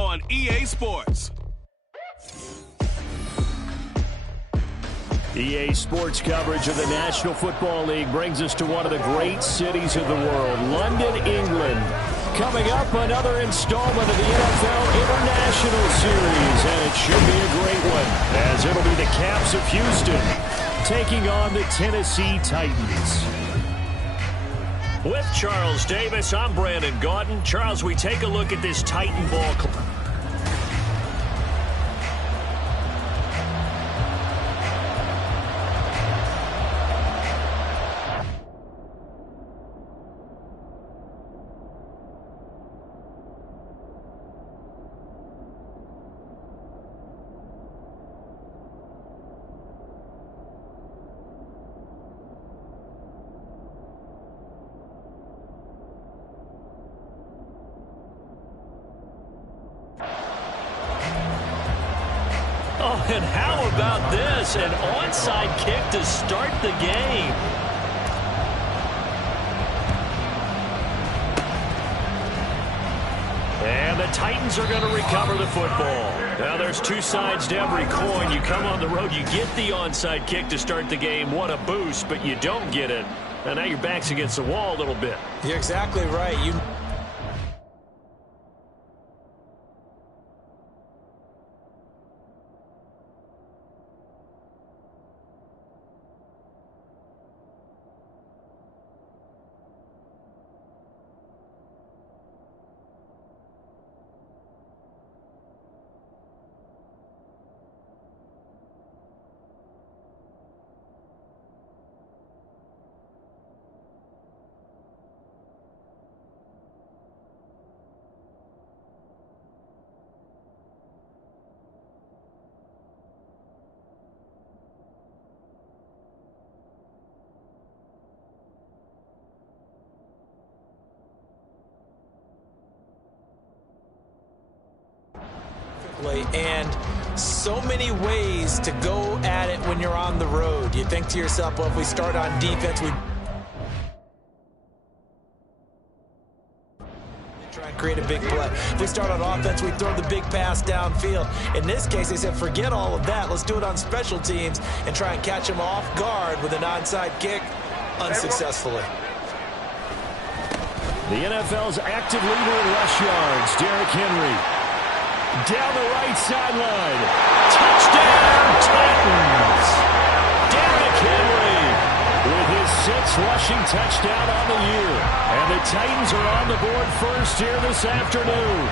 on EA Sports. EA Sports coverage of the National Football League brings us to one of the great cities of the world, London, England. Coming up, another installment of the NFL International Series, and it should be a great one, as it'll be the Caps of Houston taking on the Tennessee Titans. With Charles Davis, I'm Brandon Gaudin. Charles, we take a look at this Titan ball club. Oh, and how about this? An onside kick to start the game. And the Titans are going to recover the football. Now, there's two sides to every coin. You come on the road, you get the onside kick to start the game. What a boost, but you don't get it. And now your back's against the wall a little bit. You're exactly right. And so many ways to go at it when you're on the road. You think to yourself, well, if we start on defense, we try and create a big play. If we start on offense, we throw the big pass downfield. In this case, they said, forget all of that. Let's do it on special teams and try and catch them off guard with an onside kick unsuccessfully. The NFL's active leader in rush yards, Derrick Henry. Down the right sideline. Touchdown, Titans! Derrick Henry with his 6th rushing touchdown on the year. And the Titans are on the board first here this afternoon.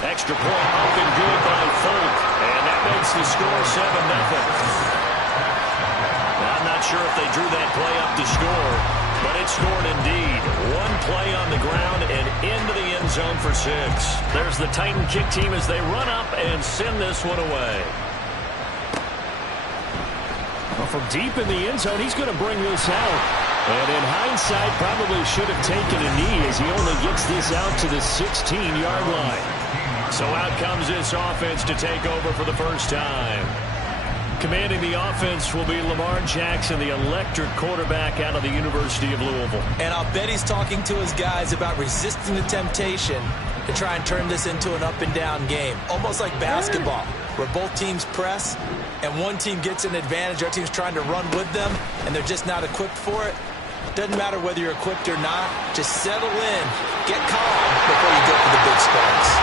Extra point up and good by Folk. And that makes the score 7-0. I'm not sure if they drew that play up to score. But it scored indeed. One play on the ground and into the end zone for 6. There's the Titan kick team as they run up and send this one away. Well, from deep in the end zone, he's going to bring this out. And in hindsight, probably should have taken a knee as he only gets this out to the 16-yard line. So out comes this offense to take over for the first time. Commanding the offense will be Lamar Jackson, the electric quarterback out of the University of Louisville. And I'll bet he's talking to his guys about resisting the temptation to try and turn this into an up-and-down game. Almost like basketball, where both teams press, and one team gets an advantage, our team's trying to run with them, and they're just not equipped for it. Doesn't matter whether you're equipped or not. Just settle in, get calm before you go for the big strikes.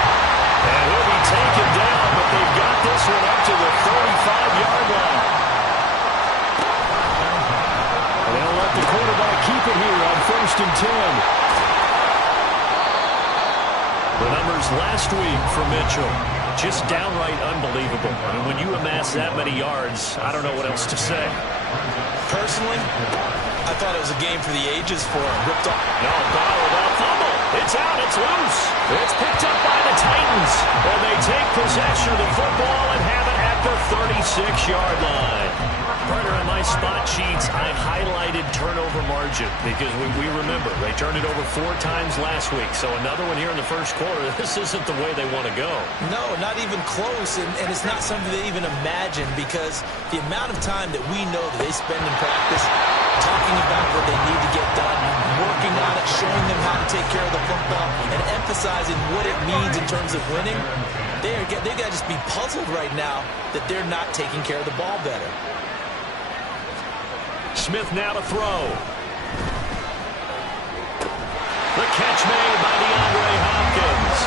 And he'll be taken down, but they've got this one up to the 35-yard line. And they'll let the quarterback keep it here on 1st and 10. The numbers last week for Mitchell, just downright unbelievable. I mean, when you amass that many yards, I don't know what else to say. Personally, I thought it was a game for the ages for him. Ripped off. No, ball without fumble. It's out. It's loose. It's picked up by the Titans. And they take possession of the football and have it at the 36-yard line. Partner, on my spot sheets, I highlighted turnover margin because we remember they turned it over 4 times last week. So another one here in the first quarter. This isn't the way they want to go. No, not even close. And it's not something they even imagine because the amount of time that we know that they spend in practice talking about what they need to get done, working to take care of the football and emphasizing what it means in terms of winning, they got to just be puzzled right now that they're not taking care of the ball better. Smith now to throw. The catch made by DeAndre Hopkins.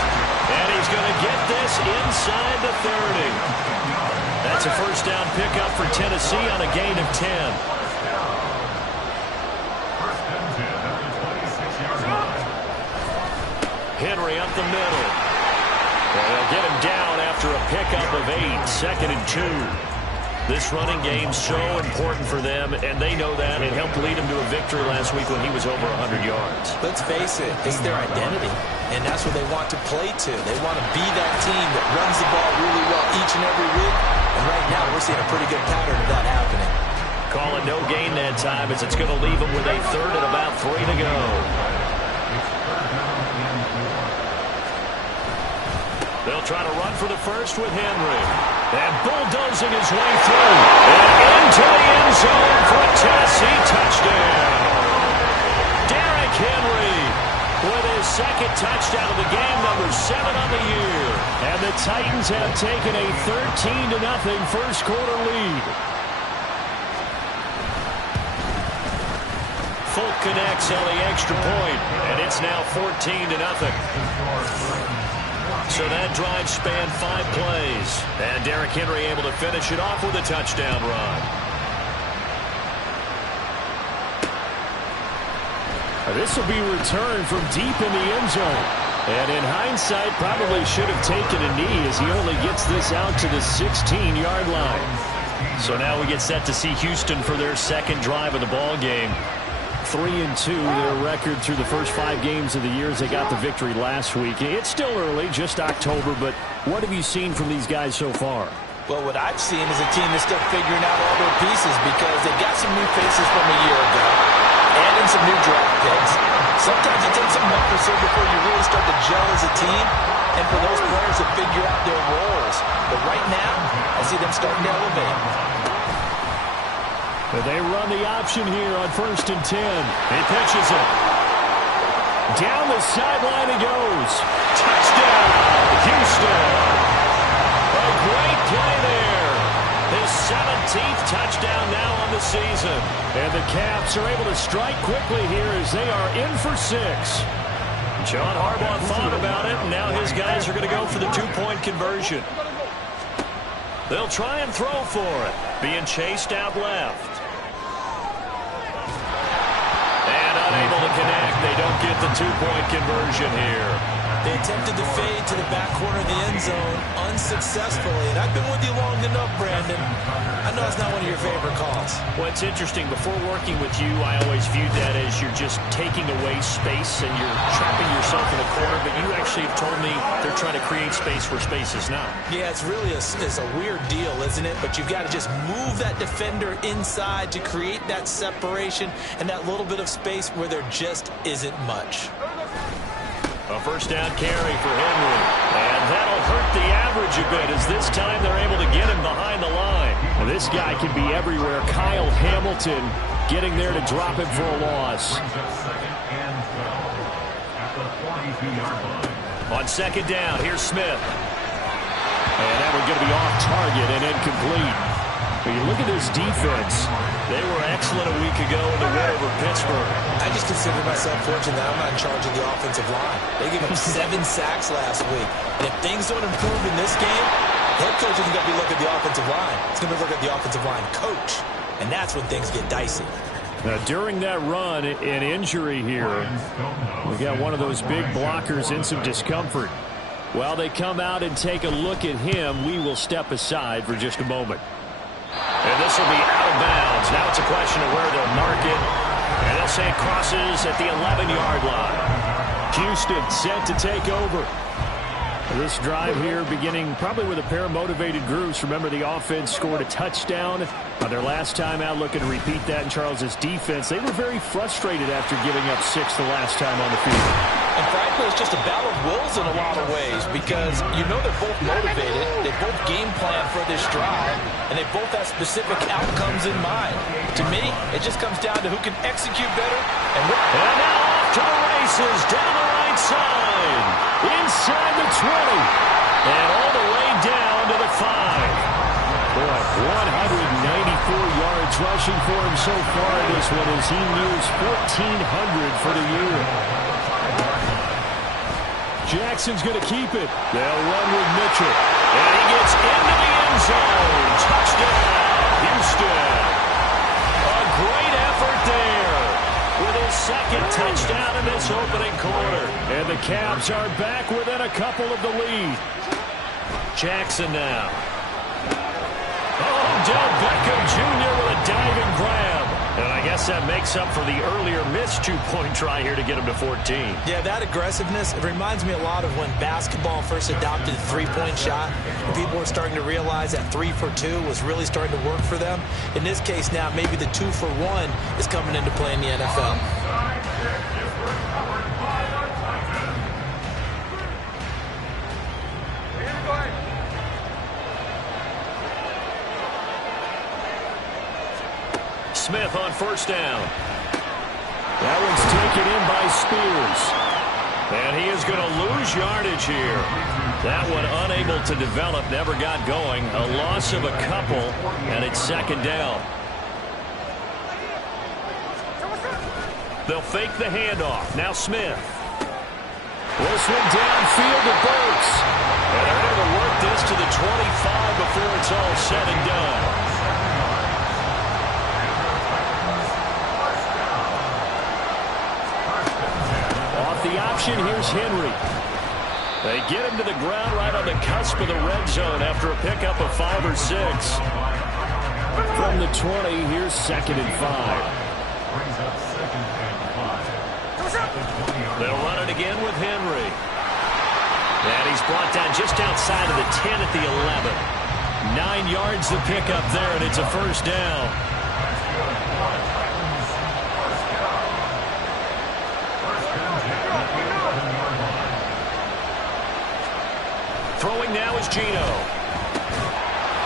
And he's going to get this inside the 30. That's a first down pickup for Tennessee on a gain of 10. Henry up the middle. Well, they'll get him down after a pickup of 8, 2nd and 2. This running game's so important for them, and they know that. It helped lead him to a victory last week when he was over 100 yards. Let's face it, it's their identity, and that's what they want to play to. They want to be that team that runs the ball really well each and every week, and right now we're seeing a pretty good pattern of that happening. Call it no gain that time, as it's going to leave them with a 3rd and about 3 to go. They'll try to run for the first with Henry. And bulldozing his way through. And into the end zone for a Tennessee touchdown. Derrick Henry with his 2nd touchdown of the game, number 7 on the year. And the Titans have taken a 13-0 first quarter lead. Folk connects on the extra point, and it's now 14-0. So that drive spanned 5 plays. And Derrick Henry able to finish it off with a touchdown run. This will be returned from deep in the end zone. And in hindsight, probably should have taken a knee as he only gets this out to the 16-yard line. So now we get set to see Houston for their 2nd drive of the ball game. 3-2, their record through the first 5 games of the year as they got the victory last week. It's still early, just October, but what have you seen from these guys so far? Well, what I've seen is a team that's still figuring out all their pieces because they've got some new faces from a year ago and in some new draft picks. Sometimes it takes a month or so before you really start to gel as a team and for those players to figure out their roles. But right now, I see them starting to elevate. They run the option here on 1st and 10. He pitches it. Down the sideline he goes. Touchdown, Houston. A great play there. His 17th touchdown now on the season. And the Caps are able to strike quickly here as they are in for 6. John Harbaugh thought about it, and now his guys are going to go for the 2-point conversion. They'll try and throw for it. Being chased out left. And unable to connect. They don't get the 2-point conversion here. They attempted to fade to the back corner of the end zone unsuccessfully. And I've been with you long enough, Brandon. I know it's not one of your favorite calls. Well, it's interesting. Before working with you, I always viewed that as you're just taking away space and you're trapping yourself in a corner. But you actually have told me they're trying to create space where space is not. Yeah, it's really it's a weird deal, isn't it? But you've got to just move that defender inside to create that separation and that little bit of space where there just isn't much. A first down carry for Henry. And that'll hurt the average a bit as this time they're able to get him behind the line. Well, this guy can be everywhere. Kyle Hamilton getting there to drop him for a loss. On 2nd down, here's Smith. And that one's going to be off target and incomplete. When you look at this defense, they were excellent a week ago in the win over Pittsburgh. I just consider myself fortunate that I'm not in charge of the offensive line. They gave up 7 sacks last week. And if things don't improve in this game, head coach isn't going to be looking at the offensive line. He's going to be looking at the offensive line coach. And that's when things get dicey. Now, during that run, an injury here. We got one of those big blockers in some discomfort. While they come out and take a look at him, we will step aside for just a moment. And this will be out of bounds. Now it's a question of where they'll mark it. And they'll say it crosses at the 11-yard line. Houston set to take over. This drive here beginning probably with a pair of motivated groups. Remember, the offense scored a touchdown on their last time out, looking to repeat that in Charles's defense. They were very frustrated after giving up 6 the last time on the field. And frankly, it's just a battle of wills in a lot of ways because you know they're both motivated. They both game plan for this drive, and they both have specific outcomes in mind. To me, it just comes down to who can execute better and now off to the races. passes down the right side. Inside the 20. And all the way down to the 5. Boy, 194 yards rushing for him so far this one as he nears 1,400 for the year. Jackson's going to keep it. They'll run with Mitchell. And he gets into the end zone. Touchdown, Houston. A great effort there with his second touchdown in this opening quarter. And the Cavs are back within a couple of the lead. Jackson now. Odell Beckham Jr. with a diving grab. And I guess that makes up for the earlier missed two-point try here to get him to 14. Yeah, that aggressiveness, it reminds me a lot of when basketball first adopted the three-point shot. And people were starting to realize that 3 for 2 was really starting to work for them. In this case now, maybe the 2 for 1 is coming into play in the NFL. Smith on first down. That one's taken in by Spears. And he is going to lose yardage here. That one unable to develop, never got going. A loss of a couple, and it's second down. They'll fake the handoff. Now Smith. This one downfield to Burks. And they're able to work this to the 25 before it's all said and done. The option, here's Henry. They get him to the ground right on the cusp of the red zone after a pickup of 5 or 6. From the 20, here's second and 5. They'll run it again with Henry. And he's brought down just outside of the 10 at the 11. 9 yards the pickup there, and it's a first down. Throwing now is Geno.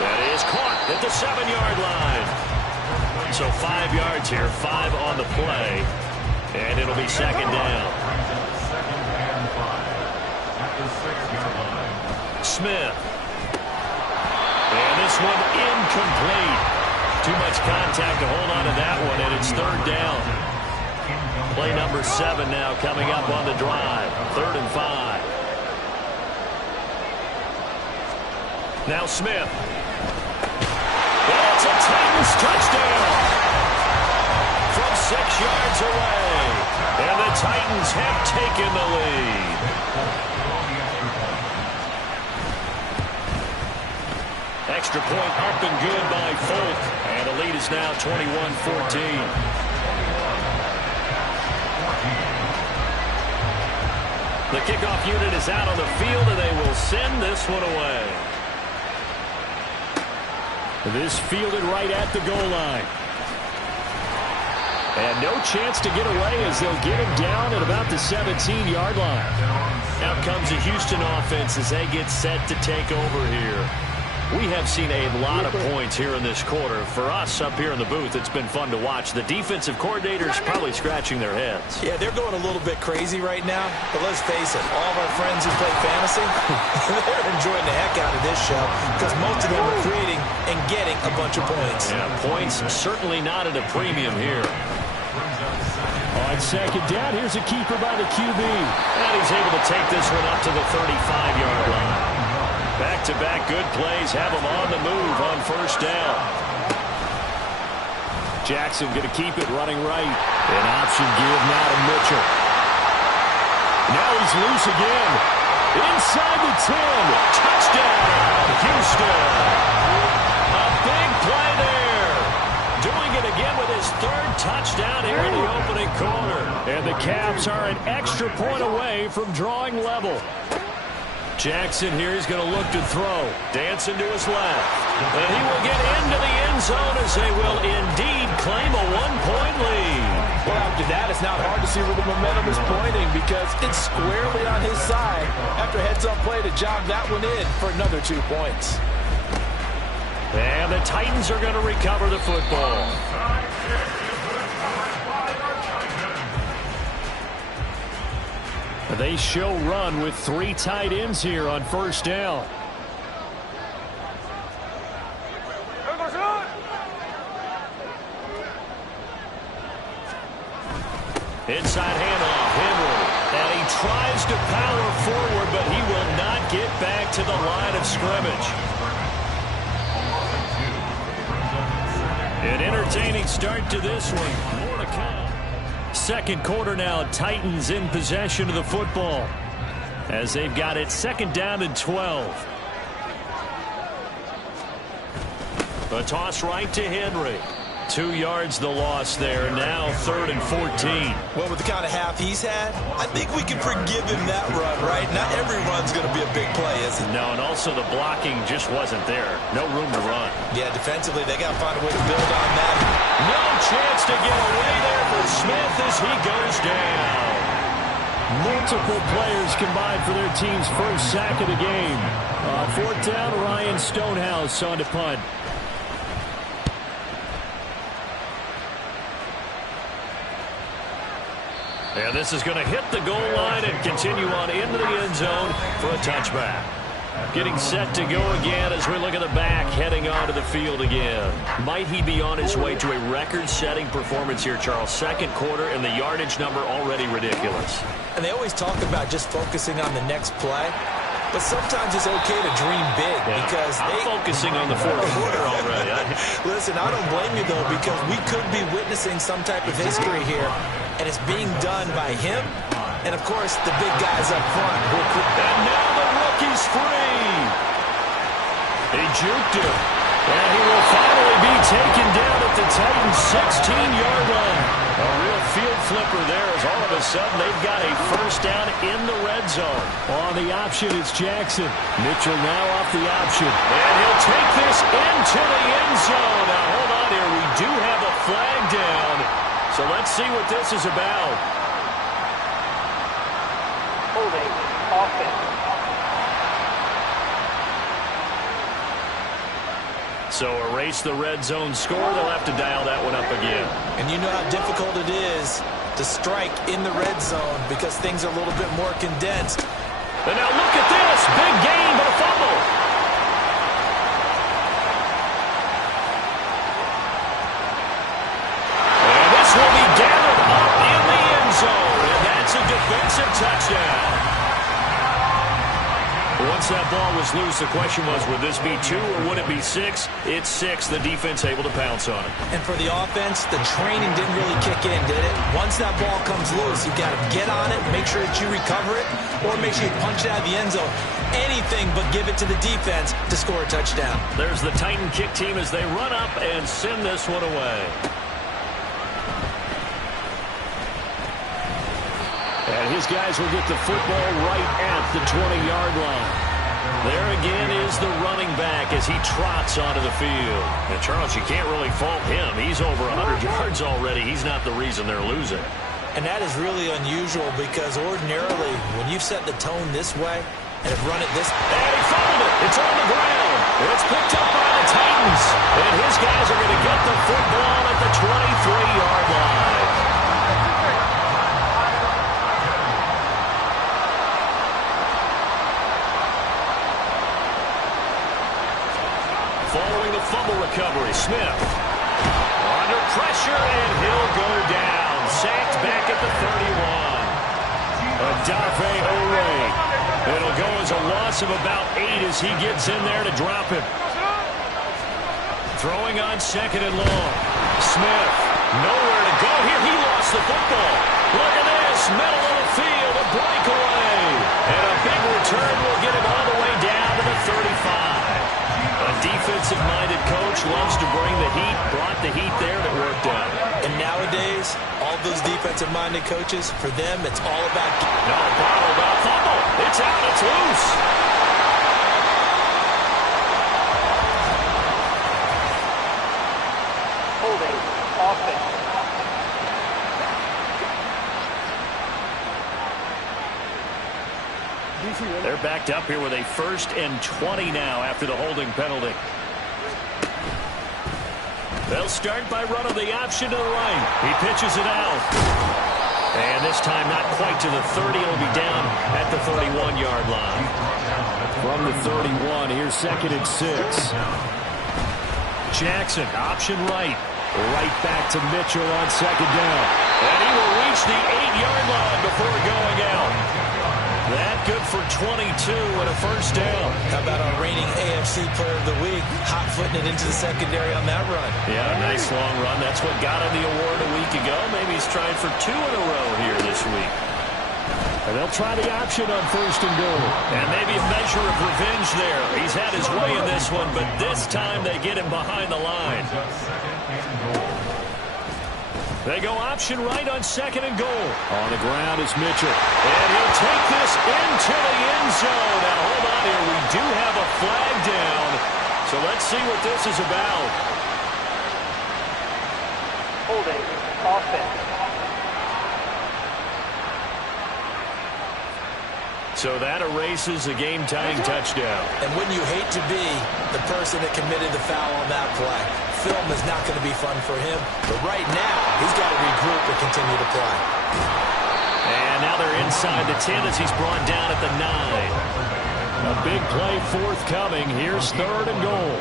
That is caught at the 7-yard line. So 5 yards here, 5 on the play. And it'll be second down. Smith. And this one incomplete. Too much contact to hold on to that one, and it's third down. Play number 7 now coming up on the drive. 3rd and 5. Now Smith. Well, it's a Titans touchdown from 6 yards away. And the Titans have taken the lead. Extra point up and good by Folk. And the lead is now 21-14. The kickoff unit is out on the field, and they will send this one away. This fielded right at the goal line. And no chance to get away as they'll get him down at about the 17-yard line. Now comes the Houston offense as they get set to take over here. We have seen a lot of points here in this quarter. For us up here in the booth, it's been fun to watch. The defensive coordinators probably scratching their heads. Yeah, they're going a little bit crazy right now. But let's face it, all of our friends who play fantasy, they're enjoying the heck out of this show because most of them are creating and getting a bunch of points. Yeah, points certainly not at a premium here. On second down, here's a keeper by the QB. And he's able to take this one up to the 35-yard line. Back-to-back good plays have him on the move on first down. Jackson going to keep it running right. An option give now to Mitchell. Now he's loose again. Inside the 10. Touchdown, Houston. A big play there. Doing it again with his 3rd touchdown here in the opening quarter. And the Cavs are an extra point away from drawing level. Jackson here is going to look to throw. Dancing to his left. And he will get into the end zone as they will indeed claim a 1-point lead. Well, after that, it's not hard to see where the momentum is pointing because it's squarely on his side after heads-up play to jog that one in for another 2 points. And the Titans are going to recover the football. They show run with 3 tight ends here on first down. Inside handoff, Henry. And he tries to power forward, but he will not get back to the line of scrimmage. An entertaining start to this one. More to come. Second quarter now, Titans in possession of the football as they've got it second down and 12. A toss right to Henry. 2 yards the loss there. Now 3rd and 14. Well, with the kind of half he's had, I think we can forgive him that run, right? Not every run's going to be a big play, is it? No, and also the blocking just wasn't there. No room to run. Yeah, defensively, they got to find a way to build on that. No chance to get away there for Smith as he goes down. Multiple players combined for their team's first sack of the game. 4th down, Ryan Stonehouse on to punt. And this is going to hit the goal line and continue on into the end zone for a touchback. Getting set to go again as we look at the back heading onto the field again. Might he be on his way to a record-setting performance here, Charles? Second quarter and the yardage number already ridiculous. And they always talk about just focusing on the next play. But sometimes it's okay to dream big because I'm focusing on the fourth quarter already. Listen, I don't blame you, though, because we could be witnessing some type of history here, and it's being done by him and, of course, the big guys up front. And now the rookie's free. He juked him. And he will finally be taken down at the Titans' 16-yard line. A real field flipper there as all of a sudden they've got a first down in the red zone. On the option, it's Jackson. Mitchell now off the option. And he'll take this into the end zone. Now, hold on here. We do have a flag down. So let's see what this is about. Holding offense. So erase the red zone score. They'll have to dial that one up again. And you know how difficult it is to strike in the red zone because things are a little bit more condensed. And now look at this. Big gain, but a fumble. And this will be gathered up in the end zone. And that's a defensive touchdown. Once that ball was loose, the question was, would this be 2 or would it be 6? It's 6. The defense able to pounce on it. And for the offense, the training didn't really kick in, did it? Once that ball comes loose, you got to get on it, make sure that you recover it, or make sure you punch it out of the end zone. Anything but give it to the defense to score a touchdown. There's the Titan kick team as they run up and send this one away. And his guys will get the football right at the 20-yard line. There again is the running back as he trots onto the field. And, Charles, you can't really fault him. He's over 100 yards already. He's not the reason they're losing. And that is really unusual because ordinarily when you've set the tone this way and have run it this way. And he fumbled it. It's on the ground. It's picked up by the Titans. And his guys are going to get the football at the 23-yard line. Following the fumble recovery, Smith under pressure, and he'll go down. Sacked back at the 31. Adafe Ore. It'll go as a loss of about 8 as he gets in there to drop him. Throwing on 2nd and long. Smith, nowhere to go here. He lost the football. Look at this, middle of the field, a breakaway. And a big return will get him all the way down to the 35. A defensive-minded coach loves to bring the heat, brought the heat there, and it worked out. And nowadays, all those defensive-minded coaches, for them, it's all about... No, bottled up, fumble. It's out, it's loose. Holding offense. They're backed up here with a 1st and 20 now after the holding penalty. They'll start by running the option to the right. He pitches it out. And this time not quite to the 30. It'll be down at the 31-yard line. From the 31, here's 2nd and 6. Jackson, option right. Right back to Mitchell on 2nd down. And he will reach the 8-yard line before going out. That good for 22 and a 1st down. How about our reigning AFC Player of the Week, hot-footing it into the secondary on that run? Yeah, a nice long run. That's what got him the award a week ago. Maybe he's trying for 2 in a row here this week. And they'll try the option on 1st and goal. And maybe a measure of revenge there. He's had his way in this one, but this time they get him behind the line. They go option right on 2nd and goal. On the ground is Mitchell. And he'll take this into the end zone. Now, hold on here. We do have a flag down. So let's see what this is about. Holding. Offense. So that erases a game-tying touchdown. And wouldn't you hate to be the person that committed the foul on that play? Film is not going to be fun for him, but right now he's got to regroup and continue to play. And now they're inside the 10 as he's brought down at the 9. A big play forthcoming. Here's 3rd and goal.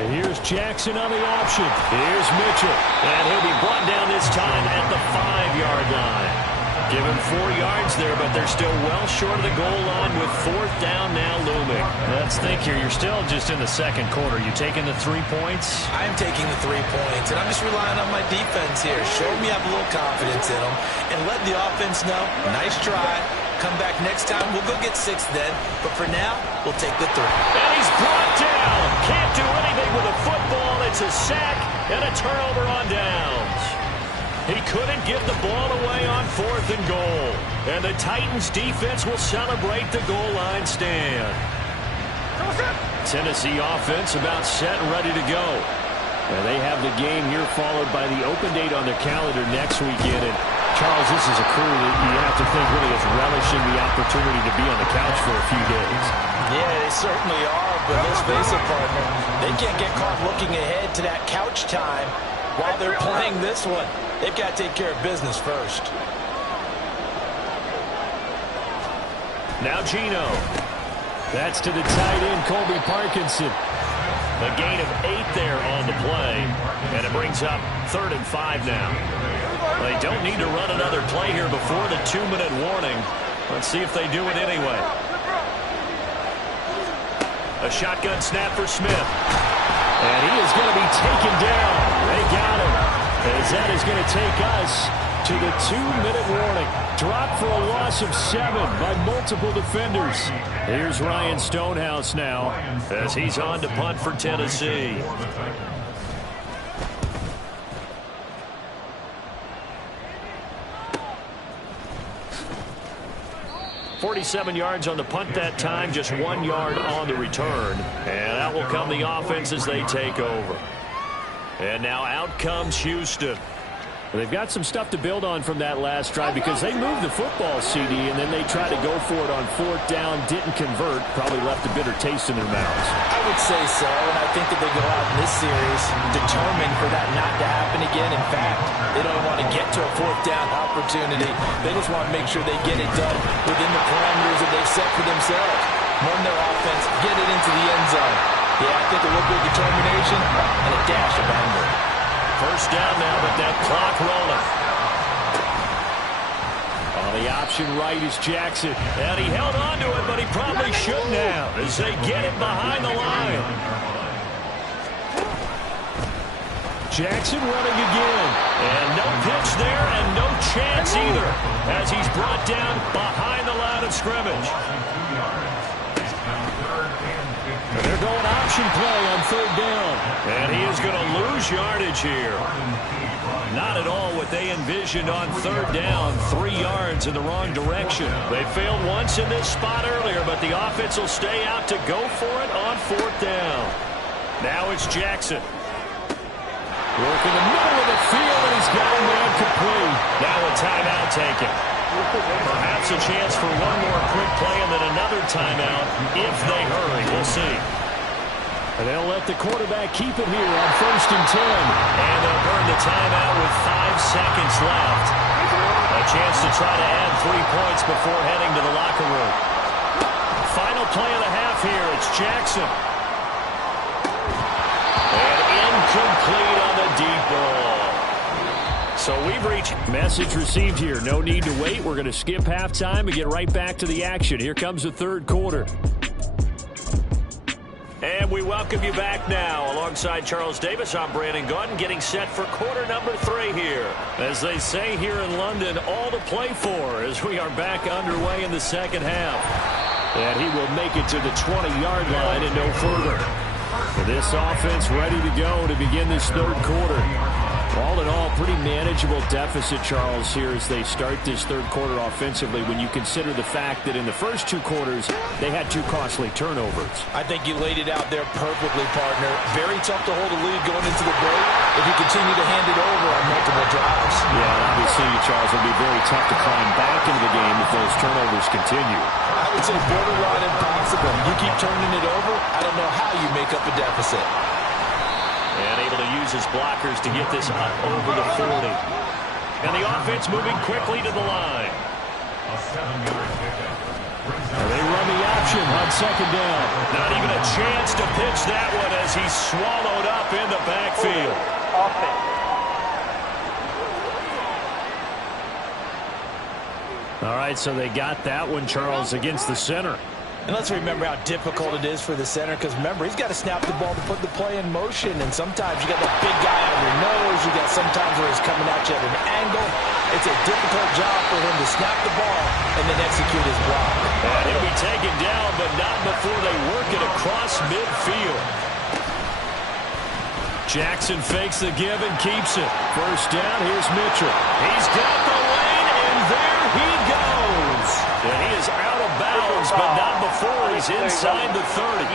And here's Jackson on the option. Here's Mitchell. And he'll be brought down this time at the 5-yard line. Give him 4 yards there, but they're still well short of the goal line with 4th down now looming. Let's think here. You're still just in the 2nd quarter. You taking the 3 points? I'm taking the 3 points, and I'm just relying on my defense here. Show me I have a little confidence in them, and let the offense know, nice try. Come back next time. We'll go get 6 then, but for now, we'll take the 3. And he's brought down. Can't do anything with a football. It's a sack and a turnover on downs. He couldn't get the ball away on 4th and goal. And the Titans defense will celebrate the goal line stand. Tennessee offense about set and ready to go. And they have the game here followed by the open date on their calendar next weekend. And Charles, this is a crew that you have to think really is relishing the opportunity to be on the couch for a few days. Yeah, they certainly are, but let's face it, partner. They can't get caught looking ahead to that couch time while they're playing this one. They've got to take care of business first. Now Gino. That's to the tight end, Colby Parkinson. A gain of 8 there on the play. And it brings up 3rd and 5 now. They don't need to run another play here before the 2-minute warning. Let's see if they do it anyway. A shotgun snap for Smith. And he is going to be taken down. They got him. As that is going to take us to the 2-minute warning. Dropped for a loss of 7 by multiple defenders. Here's Ryan Stonehouse now as he's on to punt for Tennessee. 47 yards on the punt that time, just 1 yard on the return. And out will come the offense as they take over. And now out comes Houston. Well, they've got some stuff to build on from that last drive because they moved the football, CD, and then they tried to go for it on 4th down, didn't convert, probably left a bitter taste in their mouths. I would say so, and I think that they go out in this series determined for that not to happen again. In fact, they don't want to get to a 4th down opportunity. They just want to make sure they get it done within the parameters that they've set for themselves. Run their offense, get it into the end zone. Yeah, I think a little bit of determination and a dash of anger. First down now, but that clock rolling. On the option right is Jackson. And he held on to it, but he probably shouldn't have as they get it behind the line. Jackson running again. And no pitch there and no chance either as he's brought down behind the line of scrimmage. And they're going option play on 3rd down. And he is going to lose yardage here. Not at all what they envisioned on 3rd down. 3 yards in the wrong direction. They failed once in this spot earlier, but the offense will stay out to go for it on 4th down. Now it's Jackson. Work in the middle of the field, and he's got a man complete. Now a timeout taken. Perhaps a chance for one more quick play and then another timeout if they hurry. We'll see. And they'll let the quarterback keep it here on 1st and 10. And they'll burn the timeout with 5 seconds left. A chance to try to add 3 points before heading to the locker room. Final play of the half here. It's Jackson. And incomplete on the deep ball. So we've reached... Message received here. No need to wait. We're going to skip halftime and get right back to the action. Here comes the third quarter. And we welcome you back now. Alongside Charles Davis, I'm Brandon Gaudin, getting set for quarter number 3 here. As they say here in London, all to play for as we are back underway in the second half. And he will make it to the 20-yard line and no further. This offense ready to go to begin this third quarter. All in all, pretty manageable deficit, Charles, here as they start this third quarter offensively when you consider the fact that in the first 2 quarters, they had 2 costly turnovers. I think you laid it out there perfectly, partner. Very tough to hold a lead going into the break if you continue to hand it over on multiple drives. Yeah, and obviously, Charles, it'll be very tough to climb back into the game if those turnovers continue. I would say borderline impossible. You keep turning it over, I don't know how you make up a deficit. And able to use his blockers to get this up over the 40. And the offense moving quickly to the line. They run the option on 2nd down. Not even a chance to pitch that one as he's swallowed up in the backfield. All right, so they got that one, Charles, against the center. And let's remember how difficult it is for the center, because remember, he's got to snap the ball to put the play in motion, and sometimes you got that big guy on your nose. You got sometimes where he's coming at you at an angle. It's a difficult job for him to snap the ball and then execute his block. And he'll be taken down, but not before they work it across midfield. Jackson fakes the give and keeps it. First down, here's Mitchell. He's got the lane, and there he goes. And he is out of bounds, but not before he's inside the 30.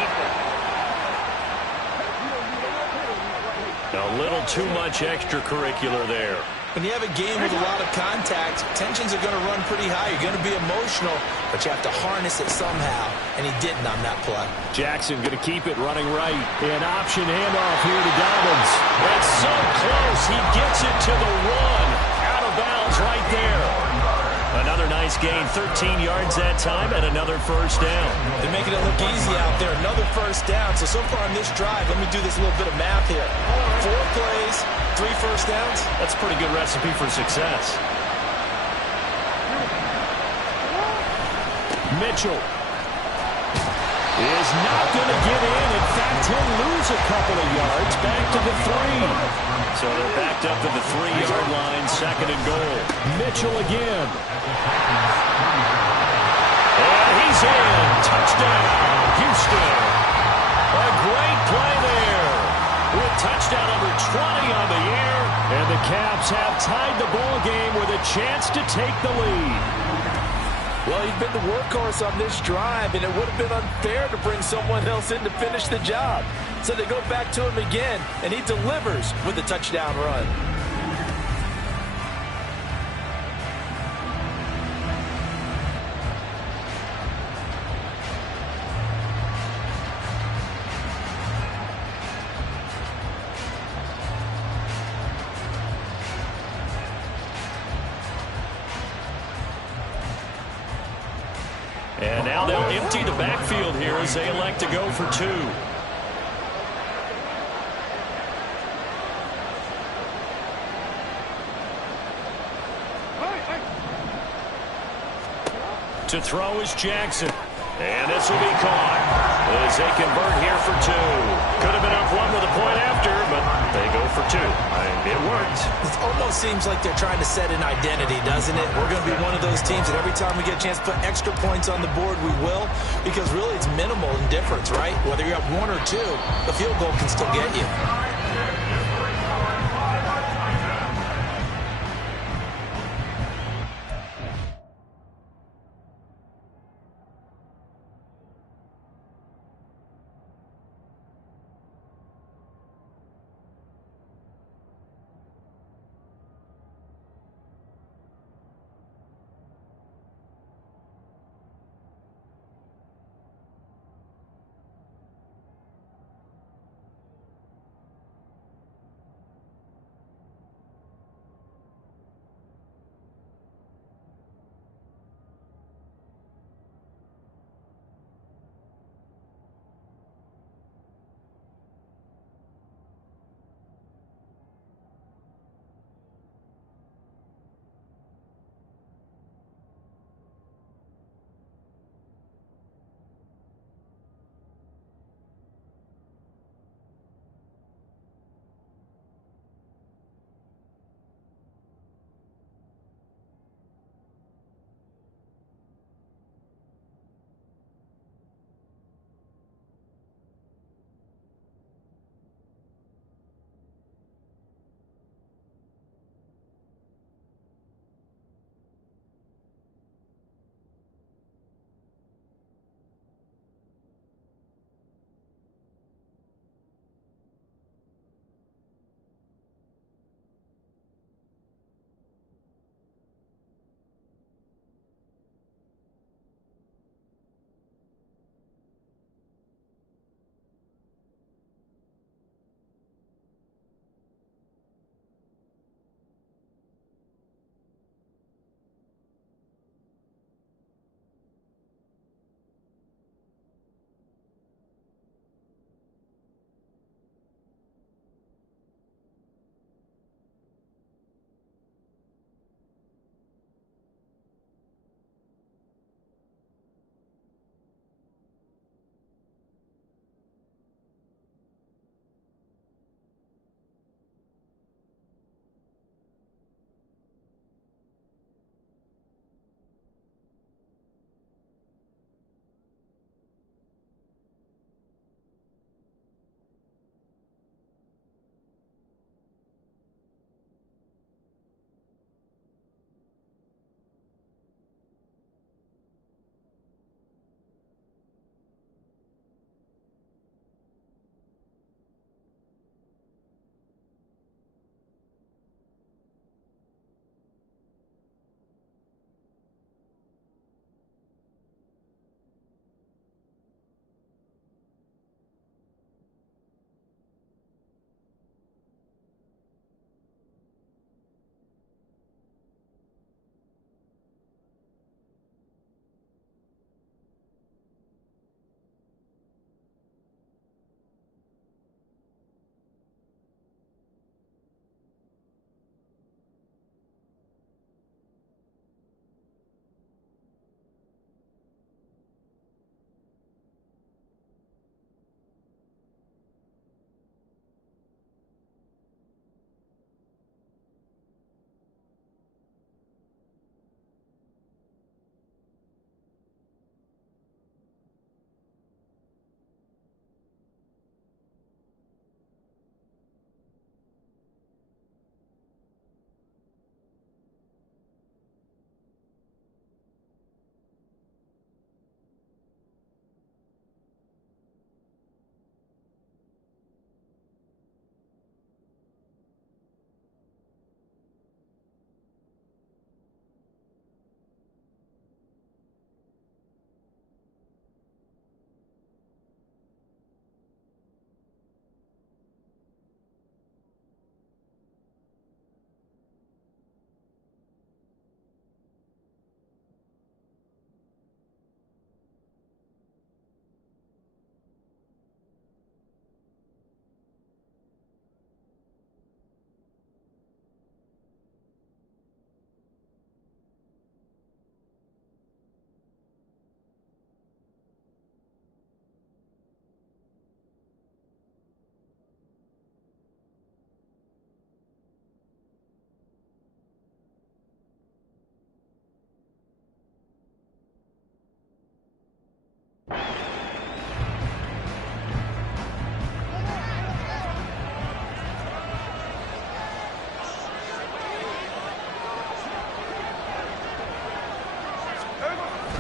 A little too much extracurricular there. When you have a game with a lot of contact, tensions are going to run pretty high. You're going to be emotional, but you have to harness it somehow, and he didn't on that play. Jackson going to keep it running right. An option handoff here to Dobbins. It's so close. He gets it to the run. Out of bounds right there. Another nice gain, 13 yards that time, and another first down. They're making it look easy out there. Another first down. So far on this drive, let me do this little bit of math here. 4 plays, 3 first downs. That's a pretty good recipe for success. Mitchell is not going to get in. In fact, he'll lose a couple of yards back to the 3. So they're backed up to the 3-yard line, 2nd and goal. Mitchell again. And he's in. Touchdown, Houston. A great play there. With touchdown number 20 on the air. And the Caps have tied the ball game with a chance to take the lead. Well, he's been the workhorse on this drive, and it would have been unfair to bring someone else in to finish the job. So they go back to him again, and he delivers with a touchdown run. And now they'll empty the backfield here as they elect to go for 2. To throw is Jackson. And this will be caught as they convert here for 2. Could have been up 1 with a point after, but they go for 2. It worked. It almost seems like they're trying to set an identity, doesn't it? We're going to be one of those teams that every time we get a chance to put extra points on the board, we will. Because really it's minimal in difference, right? Whether you're up 1 or 2, the field goal can still get you.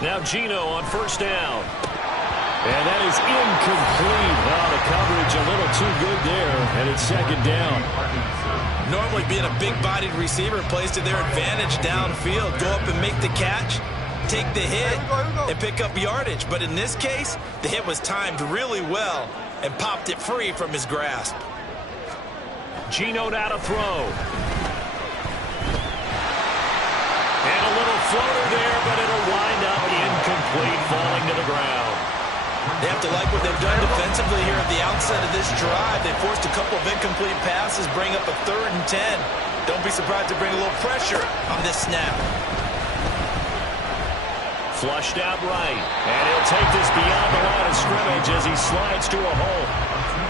Now Gino on first down. And that is incomplete. Oh, the coverage a little too good there, and it's second down. Normally being a big-bodied receiver plays to their advantage downfield. Go up and make the catch, take the hit, and pick up yardage. But in this case, the hit was timed really well and popped it free from his grasp. Gino now to throw. And a little floater there, but it'll wind up incomplete, falling to the ground. They have to like what they've done defensively here at the outset of this drive. They forced a couple of incomplete passes, bring up a 3rd and 10. Don't be surprised to bring a little pressure on this snap. Flushed out right. And he'll take this beyond the line of scrimmage as he slides to a hole.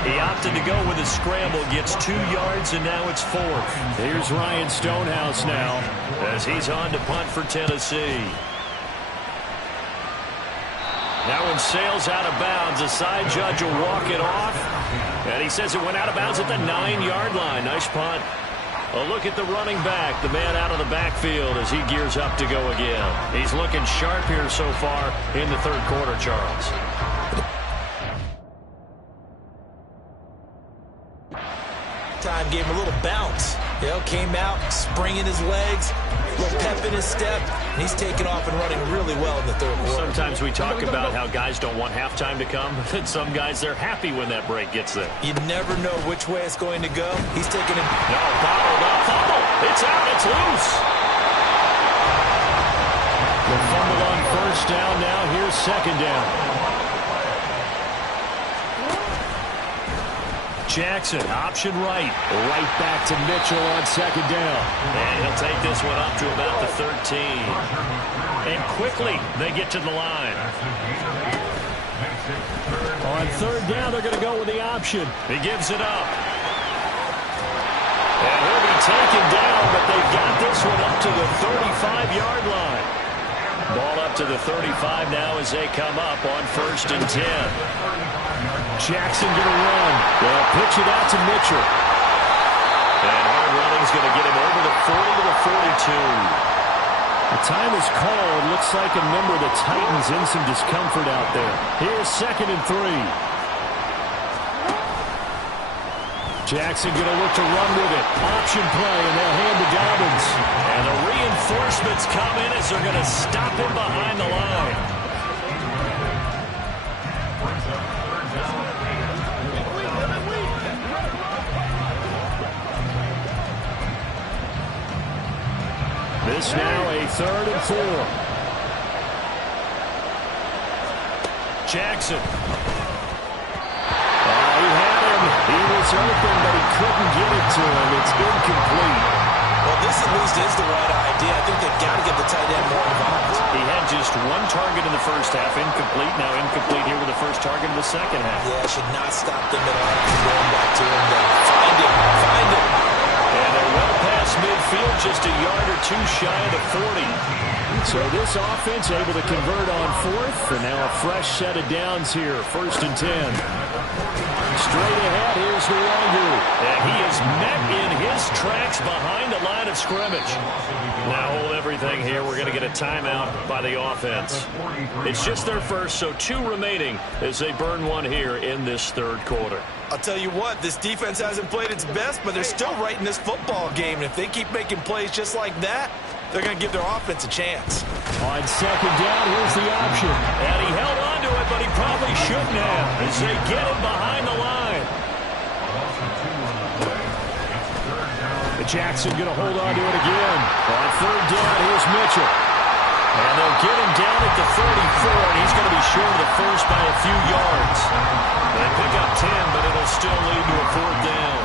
He opted to go with a scramble, gets 2 yards, and now it's 4th. Here's Ryan Stonehouse now as he's on to punt for Tennessee. That one sails out of bounds. The side judge will walk it off. And he says it went out of bounds at the 9-yard line. Nice punt. A look at the running back, the man out of the backfield as he gears up to go again. He's looking sharp here so far in the 3rd quarter, Charles. Time gave him a little bounce. Came out, spring in his legs, a little pep in his step, and he's taken off and running really well in the 3rd quarter. Sometimes we talk about how guys don't want halftime to come, and some guys, they're happy when that break gets there. You never know which way it's going to go. He's taking it. No, bottled up. Fumble. It's out. It's loose. The fumble on first down now. Here's second down. Jackson, option right. Right back to Mitchell on second down. And he'll take this one up to about the 13. And quickly, they get to the line. On third down, they're going to go with the option. He gives it up. And he'll be taken down, but they've got this one up to the 35-yard line. Ball up to the 35 now as they come up on 1st and 10. Jackson going to run. They'll pitch it out to Mitchell. And hard running's going to get him over the 40 to the 42. The time is called. Looks like a member of the Titans in some discomfort out there. Here's 2nd and 3. Jackson going to look to run with it. Option play, and they'll hand to Dobbins. And the reinforcements come in as they're going to stop him behind the line. This now a 3rd and 4. Jackson. He had him. He was open, but he couldn't get it to him. It's incomplete. Well, this at least is the right idea. I think they've got to get the tight end more involved. He had just 1 target in the first half. Incomplete. Now incomplete here with the first target in the second half. Yeah, should not stop them at all from going back to him. Find him. Find him. And they're well past midfield, just a yard or 2 shy of the 40. So this offense able to convert on 4th, and now a fresh set of downs here, 1st and 10. Straight ahead, here's Nwangu. And he is met in his tracks behind the line of scrimmage. Now hold everything here. We're going to get a timeout by the offense. It's just their first, so 2 remaining as they burn 1 here in this 3rd quarter. I'll tell you what, this defense hasn't played its best, but they're still right in this football game. And if they keep making plays just like that, they're going to give their offense a chance. On second down, here's the option. And he held on to it, but he probably shouldn't have as they get him behind the line. Jackson going to hold on to it again. On third down, here's Mitchell. And they'll get him down at the 34, and he's going to be short of the first by a few yards. They pick up 10, but it'll still lead to a 4th down.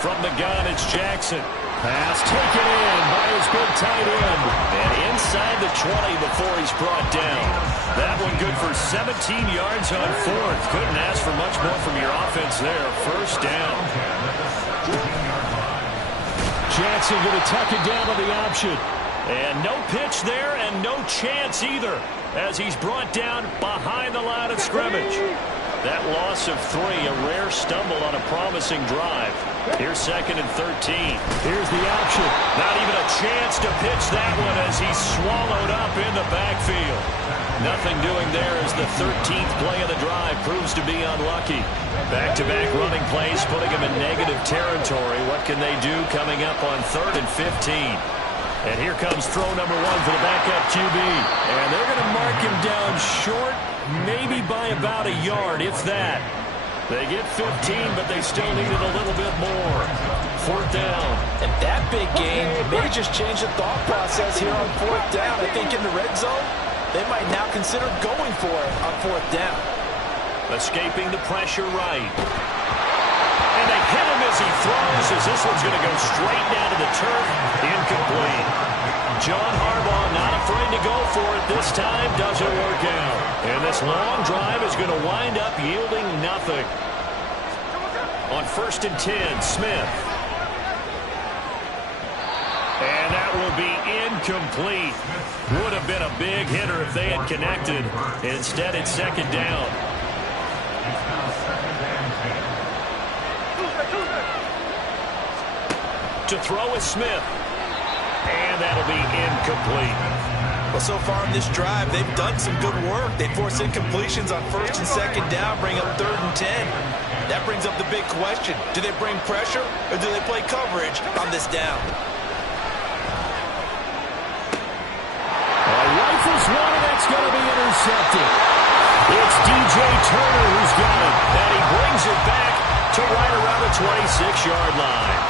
From the gun, it's Jackson. Pass taken in by his big tight end. And inside the 20 before he's brought down. That one good for 17 yards on 4th. Couldn't ask for much more from your offense there. 1st down. Jackson going to tuck it down on the option. And no pitch there and no chance either as he's brought down behind the line of scrimmage. That loss of 3, a rare stumble on a promising drive. Here's 2nd and 13. Here's the option. Not even a chance to pitch that one as he's swallowed up in the backfield. Nothing doing there as the 13th play of the drive proves to be unlucky. Back-to-back running plays putting him in negative territory. What can they do coming up on 3rd and 15? And here comes throw number 1 for the backup QB. And they're going to mark him down short, maybe by about a yard, if that. They get 15, but they still needed a little bit more. 4th down. And that big gain may just change the thought process here on 4th down. I think in the red zone, they might now consider going for it on 4th down. Escaping the pressure right. And they hit him as he throws, as this one's going to go straight down to the turf. Incomplete. John Harbaugh not afraid to go for it this time. Doesn't work out. And this long drive is going to wind up yielding nothing. On 1st and 10, Smith. And that will be incomplete. Would have been a big hitter if they had connected. Instead, it's 2nd down. To throw is Smith. And that'll be incomplete. Well, so far in this drive, they've done some good work. They force incompletions on 1st and 2nd down, bring up 3rd and 10. That brings up the big question. Do they bring pressure or do they play coverage on this down? Rifles one, and that's going to be intercepted. It's DJ Turner who's got it. And he brings it back to right around the 26-yard line.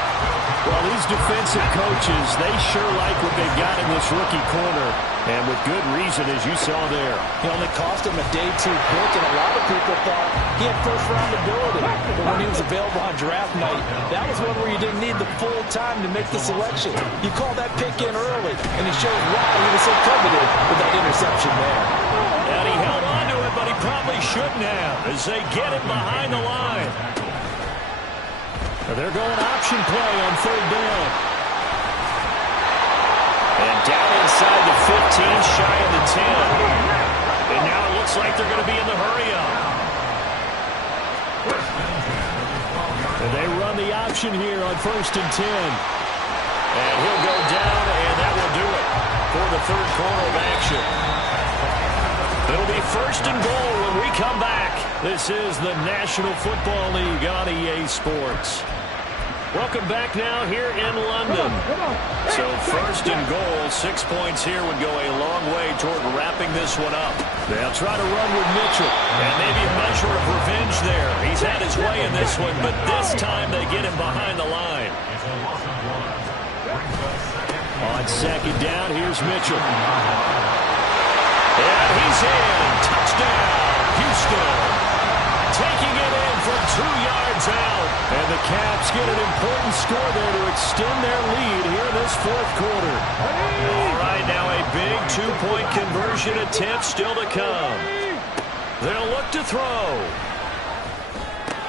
Well, these defensive coaches, they sure like what they've got in this rookie corner. And with good reason, as you saw there. He only cost him a day 2 pick, and a lot of people thought he had first-round ability. But when he was available on draft night, that was one where you didn't need the full time to make the selection. You call that pick in early, and he showed why he was so coveted with that interception there. And he held on to it, but he probably shouldn't have, as they get him behind the line. They're going option play on 3rd down. And down inside the 15, shy of the 10. And now it looks like they're going to be in the hurry-up. And they run the option here on 1st and 10. And he'll go down, and that will do it for the 3rd quarter of action. It'll be 1st and goal when we come back. This is the National Football League on EA Sports. Welcome back now here in London. So 1st and goal, 6 points here would go a long way toward wrapping this one up. They'll try to run with Mitchell. And maybe a measure of revenge there. He's had his way in this one, but this time they get him behind the line. On 2nd down, here's Mitchell. And he's in. Touchdown, Houston. Taking it in from 2 yards out. And the Caps get an important score there to extend their lead here in this 4th quarter. All right, now a big 2-point conversion attempt still to come. They'll look to throw.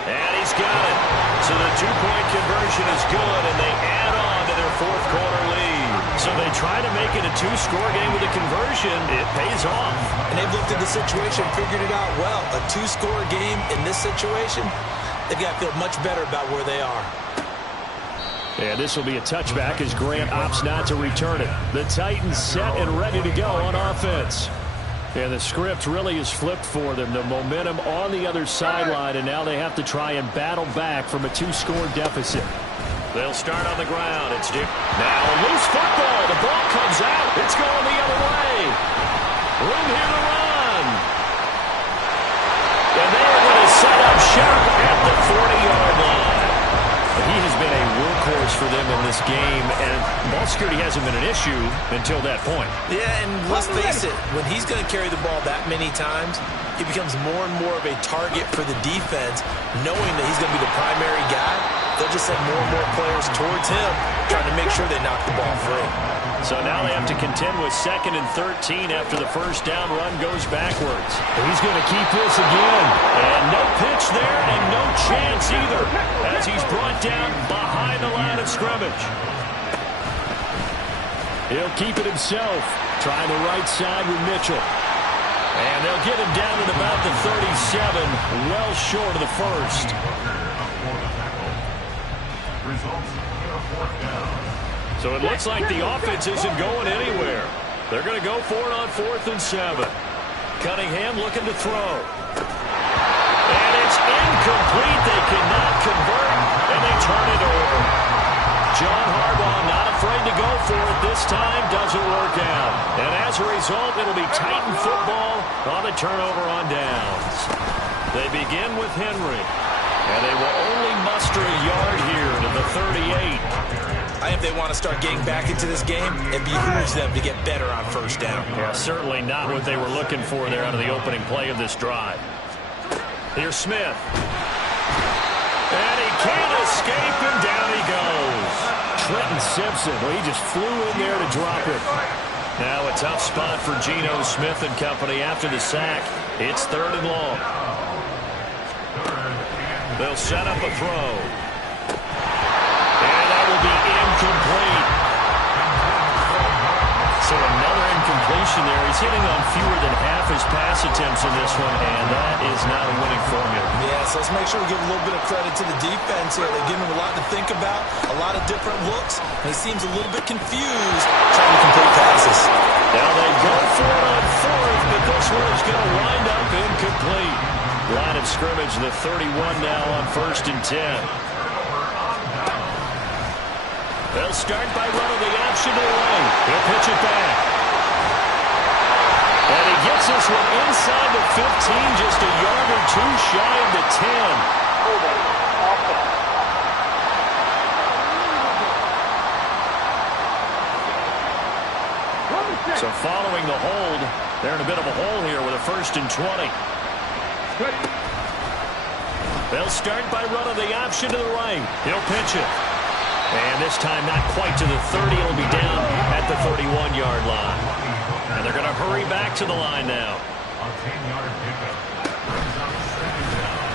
And he's got it. So the 2-point conversion is good, and they add on to their 4th quarter lead. So they try to make it a 2-score game with a conversion. It pays off. And they've looked at the situation, figured it out well. A 2-score game in this situation, they've got to feel much better about where they are. And this will be a touchback as Grant opts not to return it. The Titans set and ready to go on offense. And the script really is flipped for them. The momentum on the other sideline, and now they have to try and battle back from a 2-score deficit. They'll start on the ground. It's deep. Now a loose football. The ball comes out. It's going the other way. Room here to run. And they are going to set up shop at the 40-yard line. He has been a workhorse for them in this game, and ball security hasn't been an issue until that point. Yeah, and let's face it, when he's going to carry the ball that many times, he becomes more and more of a target for the defense, knowing that he's going to be the primary guy. They'll just send more and more players towards him, trying to make sure they knock the ball free. So now they have to contend with 2nd and 13 after the 1st down run goes backwards. He's going to keep this again. And no pitch there and no chance either as he's brought down behind the line of scrimmage. He'll keep it himself. Trying the right side with Mitchell. And they'll get him down at about the 37, well short of the first. So it looks like the offense isn't going anywhere. They're going to go for it on 4th and 7. Cunningham looking to throw. And it's incomplete. They cannot convert, and they turn it over. John Harbaugh not afraid to go for it this time. Doesn't work out. And as a result, it'll be Titan football on the turnover on downs. They begin with Henry. And they will only muster a yard here to the 38. I think if they want to start getting back into this game, it behooves them to get better on 1st down. Yeah, certainly not what they were looking for there out of the opening play of this drive. Here's Smith. And he can't escape, and down he goes. Trenton Simpson, well, he just flew in there to drop it. Now a tough spot for Geno Smith and company after the sack. It's 3rd and long. They'll set up a throw. And that will be incomplete. So another incompletion there. He's hitting on fewer than half his pass attempts in this one, and that is not a winning formula. Yeah, so let's make sure we give a little bit of credit to the defense here. They've given him a lot to think about, a lot of different looks, and he seems a little bit confused trying to complete passes. Now they go for it on 4th, but this one is going to wind up incomplete. Line of scrimmage, the 31 now on 1st and 10. They'll start by running the option to the right. He'll pitch it back. And he gets this one inside the 15, just a yard or two shy of the 10. Holding. Offense. So following the hold, they're in a bit of a hole here with a 1st and 20. They'll start by running the option to the right. He'll pitch it. And this time not quite to the 30. It'll be down at the 31-yard line. And they're going to hurry back to the line now.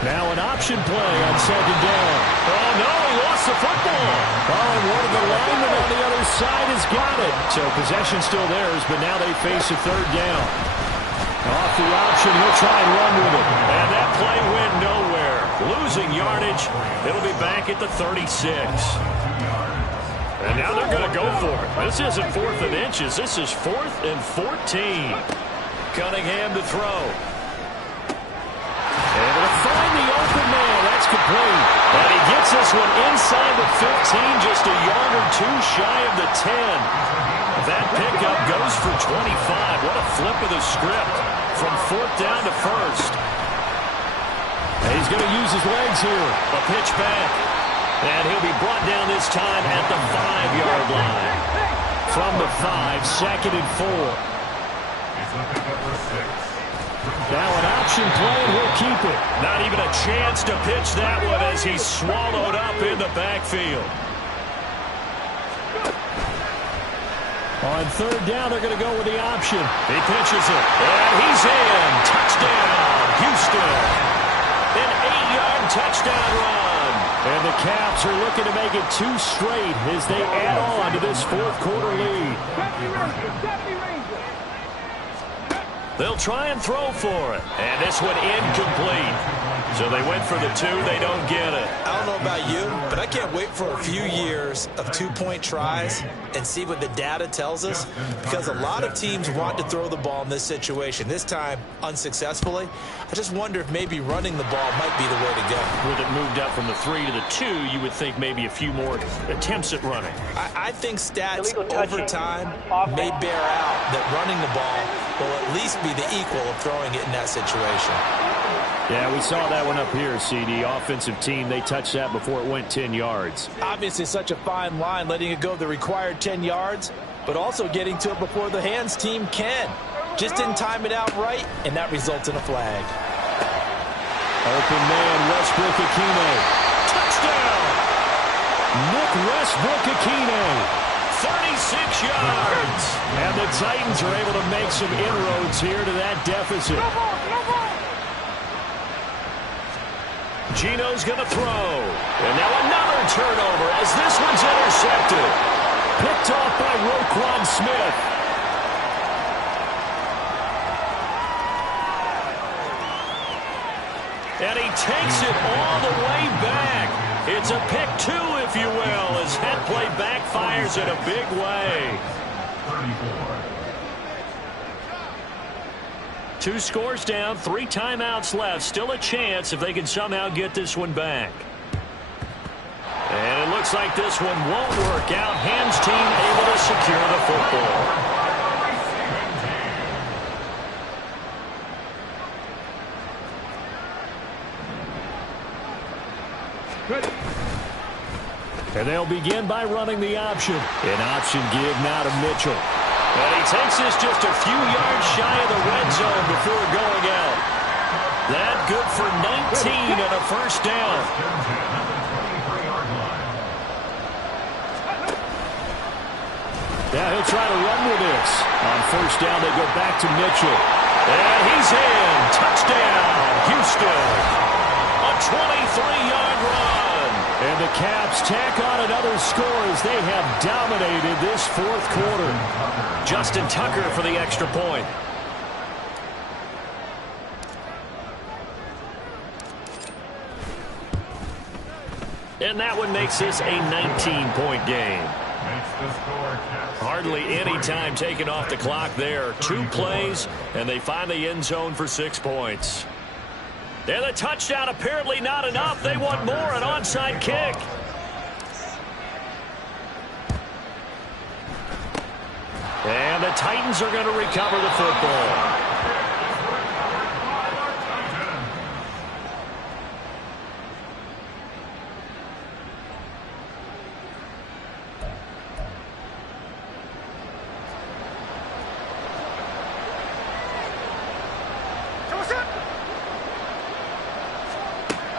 Now an option play on 2nd down. Oh, no, he lost the football. Oh, and one of the linemen on the other side has got it. So possession still theirs, but now they face a 3rd down. Off the option, he'll try and run with it. And that play went nowhere. Losing yardage. It'll be back at the 36. And now they're going to go for it. This isn't 4th and inches. This is 4th and 14. Cunningham to throw. Able to find the open man. That's complete. And he gets this one inside the 15, just a yard or two shy of the 10. That pickup goes for 25. What a flip of the script from 4th down to 1st. And he's going to use his legs here. A pitch back. And he'll be brought down this time at the 5-yard line. From the 5, 2nd and 4. Now an option play, and he'll keep it. Not even a chance to pitch that one as he's swallowed up in the backfield. On 3rd down, they're going to go with the option. He pitches it, and he's in. Touchdown, Houston. An 8-yard touchdown run. And the Caps are looking to make it 2 straight as they add on to this 4th quarter lead. They'll try and throw for it. And this one incomplete. So they went for the 2. They don't get it. I don't know about you, but I can't wait for a few years of 2-point tries and see what the data tells us, because a lot of teams want to throw the ball in this situation. This time, unsuccessfully. I just wonder if maybe running the ball might be the way to go. With it moved up from the 3 to the 2, you would think maybe a few more attempts at running. I think stats over time may bear out that running the ball will at least be the equal of throwing it in that situation. Yeah, we saw that one up here, CD. Offensive team, they touched that before it went 10 yards. Obviously such a fine line, letting it go the required 10 yards, but also getting to it before the hands team can. Just didn't time it out right, and that results in a flag. Open man, Westbrook-Akine. Touchdown! Nick Westbrook-Akine. 36 yards. And the Titans are able to make some inroads here to that deficit. Geno's going to throw. And now another turnover as this one's intercepted. Picked off by Roquan Smith. And he takes it all the way back. It's a pick two, if you will, as head play backfires in a big way. 2 scores down, 3 timeouts left. Still a chance if they can somehow get this one back. And it looks like this one won't work out. Ham's team able to secure the football. And they'll begin by running the option. An option give now to Mitchell. And he takes this just a few yards shy of the red zone before going out. That good for 19 and a first down. Now he'll try to run with this. On first down, they go back to Mitchell. And he's in. Touchdown, Houston. A 23-yard run. And the Caps tack on another score as they have dominated this fourth quarter. Justin Tucker for the extra point. And that one makes this a 19-point game. Hardly any time taken off the clock there. 2 plays, and they find the end zone for 6 points. And the touchdown apparently not enough. They want more, an onside kick. And the Titans are going to recover the football.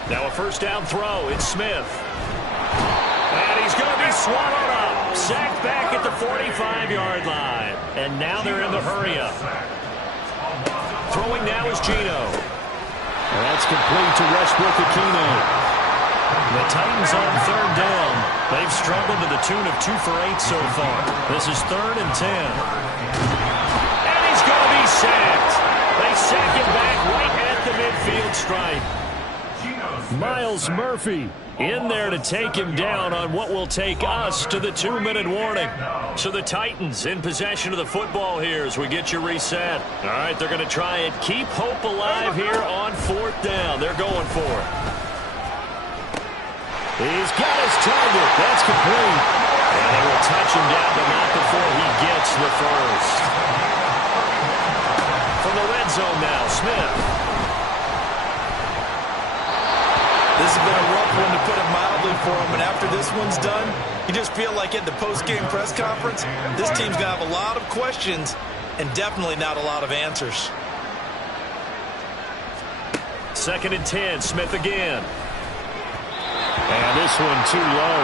Now a first down throw. It's Smith. And he's going to be swallowed up. Sacked back at the 45-yard line. And now they're in the hurry-up. Throwing now is Geno. And that's complete to Westbrook-Ikhine. The Titans on third down. They've struggled to the tune of 2 for 8 so far. This is 3rd and 10. And he's going to be sacked. They sack him back right at the midfield stripe. Miles Murphy in there to take him down on what will take us to the 2-minute warning. So the Titans in possession of the football here as we get you reset. All right, they're going to try and keep hope alive here on 4th down. They're going for it. He's got his target. That's complete. And they will touch him down, but not before he gets the first. From the red zone now, Smith. This has been a rough one, to put it mildly, for him. And after this one's done, you just feel like at the post-game press conference, this team's going to have a lot of questions and definitely not a lot of answers. 2nd and 10, Smith again. And this one too low.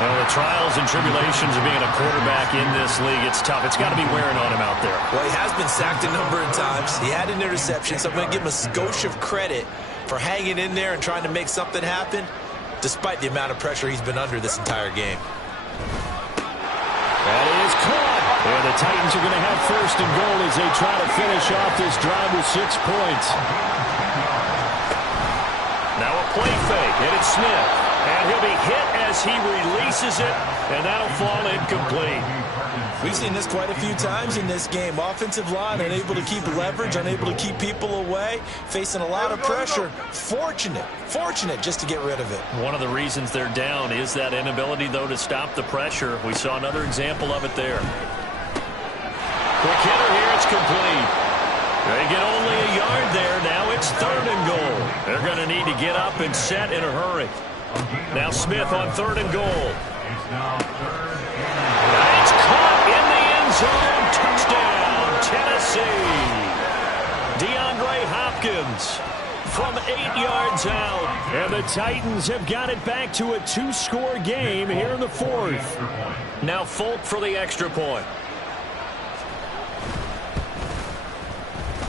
Well, the trials and tribulations of being a quarterback in this league, it's tough. It's got to be wearing on him out there. Well, he has been sacked a number of times. He had an interception, so I'm going to give him a skosh of credit for hanging in there and trying to make something happen, despite the amount of pressure he's been under this entire game. That is caught. And the Titans are going to have 1st and goal as they try to finish off this drive with 6 points. Now a play fake, and it's Smith. And he'll be hit as he releases it, and that'll fall incomplete. We've seen this quite a few times in this game. Offensive line unable to keep leverage, unable to keep people away, facing a lot of pressure. Fortunate just to get rid of it. One of the reasons they're down is that inability, though, to stop the pressure. We saw another example of it there. Quick hitter here, it's complete. They get only a yard there. Now it's 3rd and goal. They're going to need to get up and set in a hurry. Now Smith on 3rd and goal. It's caught in the end zone. Touchdown, Tennessee. DeAndre Hopkins from 8 yards out. And the Titans have got it back to a 2-score game here in the 4th. Now Folk for the extra point.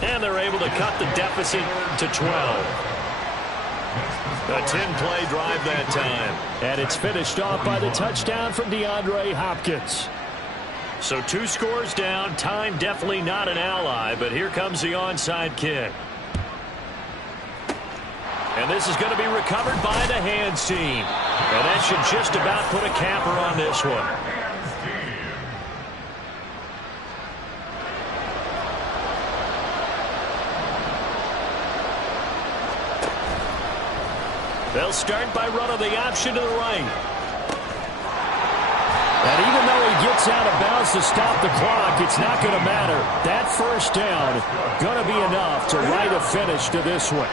And they're able to cut the deficit to 12. A 10-play drive that time. And it's finished off by the touchdown from DeAndre Hopkins. So 2 scores down. Time definitely not an ally, but here comes the onside kick. And this is going to be recovered by the hands team. And that should just about put a capper on this one. They'll start by running the option to the right. And even though he gets out of bounds to stop the clock, it's not going to matter. That first down going to be enough to write a finish to this one.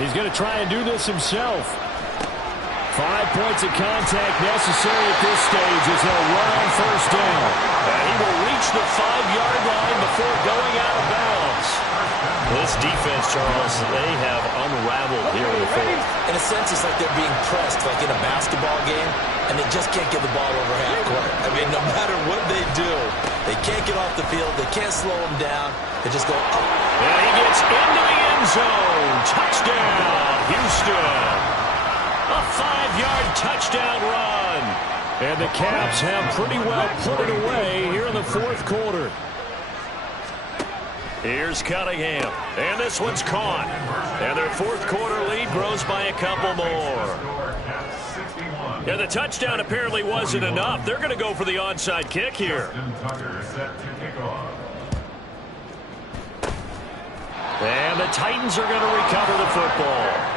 He's going to try and do this himself. 5 points of contact necessary at this stage as they'll run on first down. And he will reach the 5-yard line before going out of bounds. This defense, Charles, they have unraveled here in the fourth. In a sense, it's like they're being pressed like in a basketball game, and they just can't get the ball over half court. I mean, no matter what they do, they can't get off the field. They can't slow them down. They just go up. And he gets into the end zone. Touchdown, Houston. A 5-yard touchdown run. And the Caps have pretty well put it away here in the fourth quarter. Here's Cunningham. And this one's caught. And their fourth quarter lead grows by a couple more. Yeah, the touchdown apparently wasn't enough. They're going to go for the onside kick here. And the Titans are going to recover the football.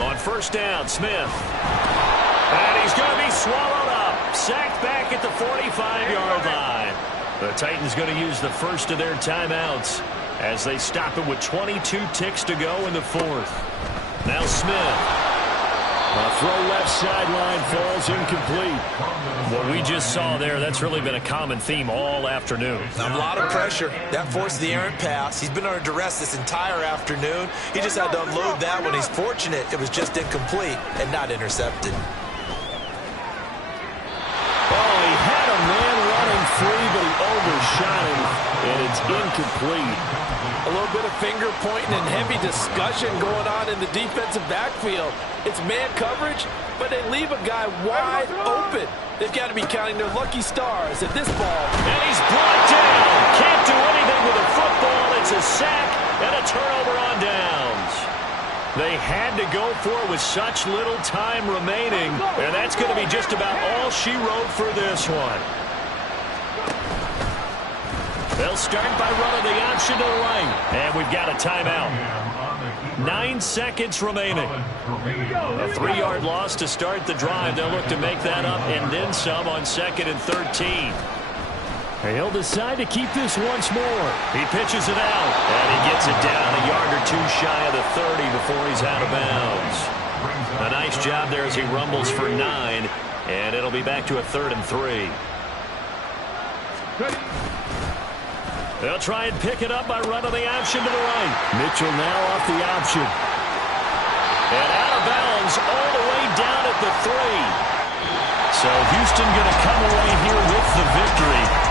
On first down, Smith. And he's going to be swallowed up. Sacked back at the 45-yard line. The Titans going to use the first of their timeouts as they stop it with 22 ticks to go in the fourth. Now Smith. A throw left sideline falls incomplete. What we just saw there, that's really been a common theme all afternoon. A lot of pressure. That forced the errant pass. He's been under duress this entire afternoon. He just had to unload that one. He's fortunate it was just incomplete and not intercepted. Oh, he had a man running free, but he overshot him, and it's incomplete. A little bit of finger pointing and heavy discussion going on in the defensive backfield. It's man coverage, but they leave a guy wide open. They've got to be counting their lucky stars at this ball. And he's brought down. Can't do anything with a football. It's a sack and a turnover on downs. They had to go for it with such little time remaining, and that's going to be just about all she wrote for this one. They'll start by running the option to the right. And we've got a timeout. 9 seconds remaining. A 3-yard loss to start the drive. They'll look to make that up and then some on 2nd and 13. He'll decide to keep this once more. He pitches it out. And he gets it down a yard or two shy of the 30 before he's out of bounds. A nice job there as he rumbles for 9. And it'll be back to a 3rd and 3. They'll try and pick it up by running the option to the right. Mitchell now off the option. And out of bounds all the way down at the 3. So Houston going to come away here with the victory.